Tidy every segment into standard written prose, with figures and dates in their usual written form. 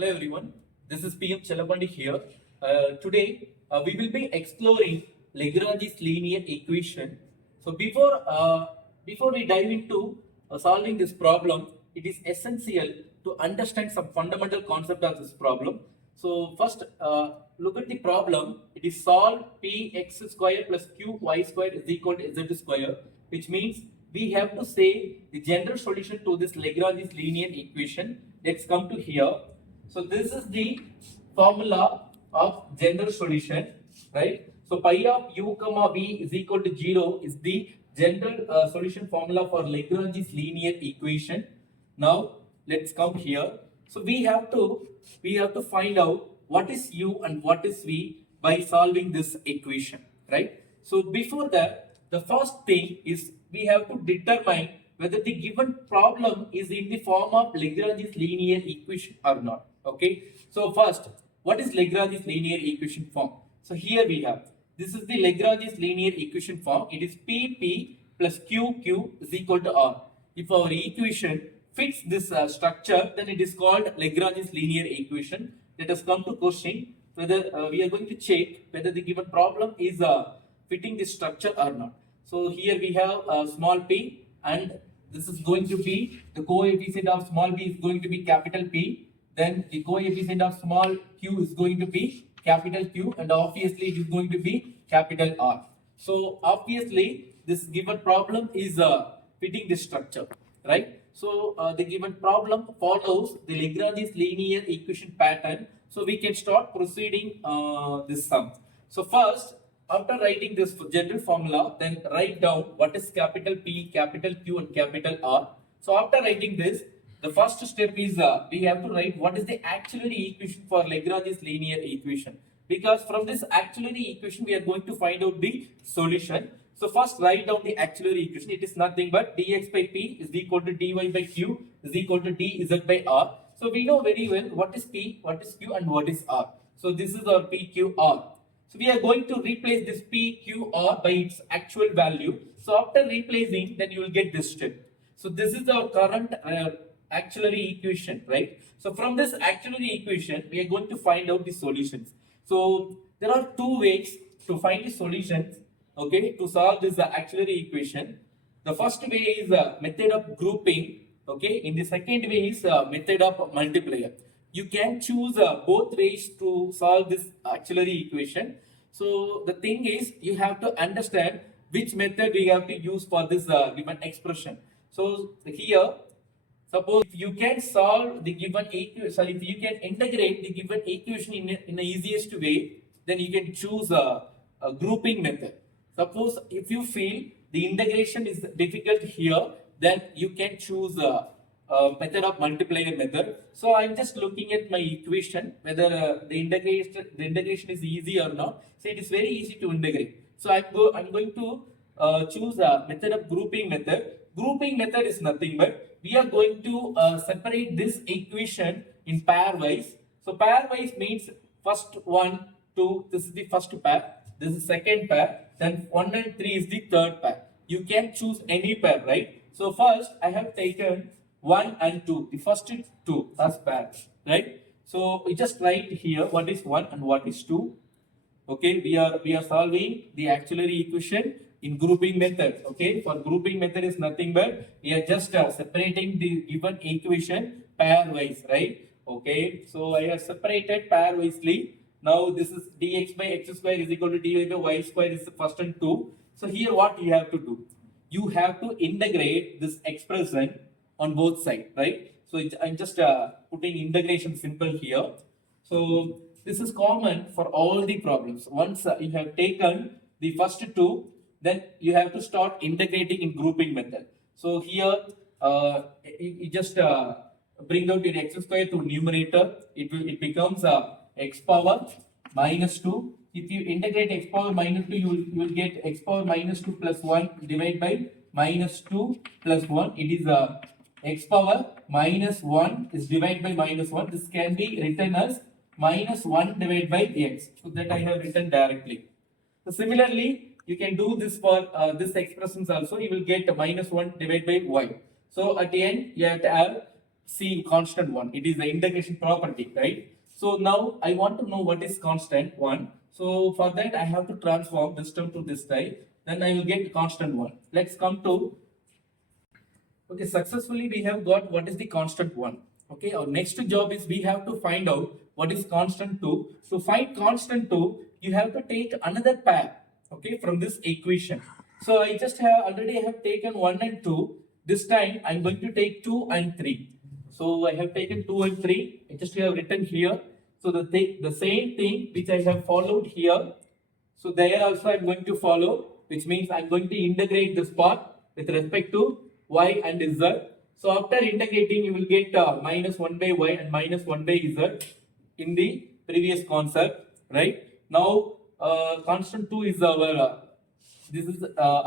Hello everyone, this is PM Chelapandi here. Today we will be exploring Lagrange's linear equation. So before we dive into solving this problem, it is essential to understand some fundamental concept of this problem. So first look at the problem. It is solve px square plus qy square is equal to z square, which means we have to say the general solution to this Lagrange's linear equation. Let's come to here. So this is the formula of general solution, right? So pi of u comma v is equal to 0 is the general solution formula for Lagrange's linear equation. Now let's come here. So we have to find out what is u and what is v by solving this equation, right? So before that, the first thing is we have to determine whether the given problem is in the form of Lagrange's linear equation or not. Okay, so first, what is Lagrange's linear equation form? So here we have, this is the Lagrange's linear equation form. It is PP plus QQ is equal to R. If our equation fits this structure, then it is called Lagrange's linear equation. Let us come to question whether we are going to check whether the given problem is fitting this structure or not. So here we have small p, and this is going to be the coefficient of small p is going to be capital P. Then the coefficient of small q is going to be capital Q, and obviously it is going to be capital R. So obviously this given problem is fitting this structure, right? So the given problem follows the Lagrange's linear equation pattern. So we can start proceeding this sum. So first, after writing this general formula, then write down what is capital P, capital Q and capital R. So after writing this, the first step is we have to write what is the auxiliary equation for Lagrange's linear equation. Because from this auxiliary equation, we are going to find out the solution. So first write down the auxiliary equation. It is nothing but dx by p is equal to dy by q is equal to dz by r. So we know very well what is p, what is q and what is r. So this is our pqr. So we are going to replace this pqr by its actual value. So after replacing, then you will get this step. So this is our current auxiliary equation, right? So from this auxiliary equation, we are going to find out the solutions. So there are two ways to find the solutions, okay, to solve this auxiliary equation. The first way is method of grouping, okay. In the second way is method of multiplier. You can choose both ways to solve this auxiliary equation. So the thing is, you have to understand which method we have to use for this given expression. So here, suppose if you can solve the given equation, if you can integrate the given equation in the easiest way, then you can choose a grouping method. Suppose if you feel the integration is difficult here, then you can choose a method of multiplier method. So I'm just looking at my equation whether the integration is easy or not. So it is very easy to integrate. So I'm going to choose a method of grouping method. Grouping method is nothing but we are going to separate this equation in pairwise. So pairwise means first 1, 2, this is the first pair, this is second pair, then 1 and 3 is the third pair. You can choose any pair, right? So first I have taken 1 and 2, the first 2 as pairs, right? So we just write here what is 1 and what is 2. Okay, we are solving the auxiliary equation in grouping method. Okay, for grouping method is nothing but we are just separating the given equation pairwise, right? Okay, so I have separated pairwisely. Now this is dx by x square is equal to dy by y square is the first and 2. So here what you have to do, you have to integrate this expression on both sides, right? So I'm just putting integration simple here. So this is common for all the problems. Once you have taken the first 2, then you have to start integrating in grouping method. So here you just bring out your x square to numerator. It becomes x power minus 2. If you integrate x power minus 2, you will get x power minus 2 plus 1 divided by minus 2 plus 1. It is x power minus 1 is divided by minus 1. This can be written as minus 1 divided by x. So that I have written directly. So similarly, you can do this for this expressions also. You will get minus 1 divided by y. So at the end, you have to have C constant 1. It is the integration property, right? So now I want to know what is constant 1. So for that I have to transform this term to this type. Then I will get constant 1. Let's come to, okay, successfully we have got what is the constant 1. Okay, our next job is we have to find out what is constant 2. To find constant 2, you have to take another pair, okay, from this equation. So I just have already have taken 1 and 2. This time I'm going to take 2 and 3. So I have taken 2 and 3. I just have written here. So the same thing which I have followed here. So there also I'm going to follow, which means I'm going to integrate this part with respect to y and z. So after integrating, you will get minus 1 by y and minus 1 by z in the previous concept, right? Now, constant 2 is our, this is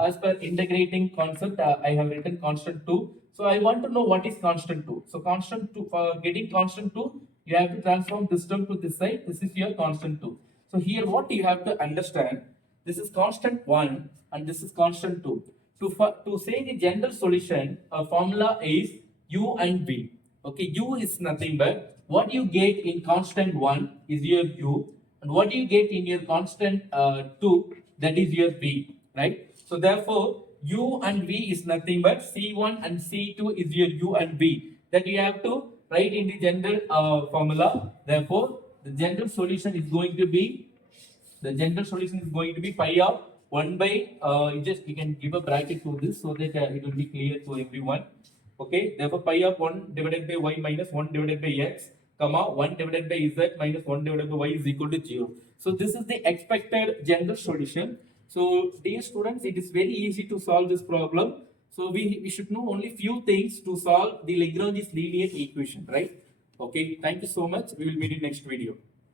as per integrating concept, I have written constant 2. So I want to know what is constant 2. So constant 2, for getting constant 2, you have to transform this term to this side. This is your constant 2. So here what you have to understand, this is constant 1 and this is constant 2. To say the general solution, our formula is u and v. Okay, u is nothing but what you get in constant 1 is your u, and what you get in your constant 2, that is your v, right? So therefore, u and v is nothing but C1 and C2 is your u and v. That you have to write in the general formula. Therefore, the general solution is going to be pi of 1 by, you can give a bracket to this so that it will be clear to everyone. Okay, therefore pi of 1 divided by y minus 1 divided by x, comma 1 divided by z minus 1 divided by y is equal to 0. So this is the expected general solution. So dear students, it is very easy to solve this problem. So we should know only few things to solve the Lagrange's linear equation, right? Okay, thank you so much. We will meet in next video.